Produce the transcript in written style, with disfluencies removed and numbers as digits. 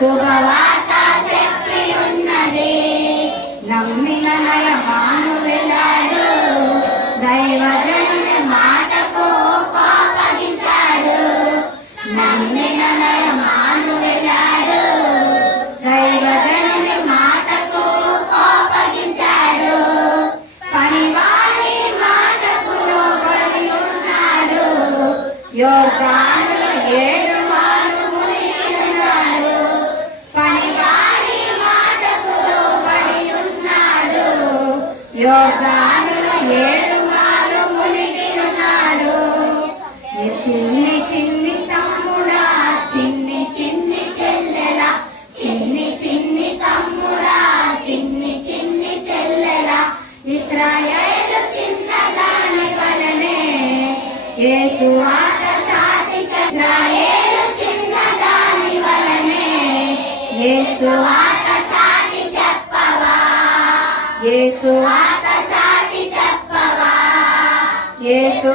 శుభవార్త చెప్పి ఉన్నది. నమ్మిన నయమాను వెళ్ళాడు, దైవజనుని మాటకు కోపగించాడు. నమ్మిన నయమాను వెళ్ళాడు, దైవజనుని మాటకు కోపగించాడు. పనివాడి మాటకు లోబడి ఉన్నాడు, యోర్దానులో 7 మార్లు మునిగి ఉన్నాడు. పనివాడి మాటకు లోబడి ఉన్నాడు, యోర్దానులో 7 మార్లు మునిగి ఉన్నాడు. చిన్ని చిన్ని తమ్ముడా, చిన్ని చిన్ని చెల్లెలా, చిన్ని చిన్ని తమ్ముడా, చిన్ని చిన్ని చెల్లెలా, ఇశ్రాయేలు చిన్నదాని వలనే యేసు ఆట చాటి ఇశ్రాయేలు చిన్నదాని వలనే యేసు ఆట చాటి చెప్పవా, యేసు ఆట చాటి చెప్పవా, యేసు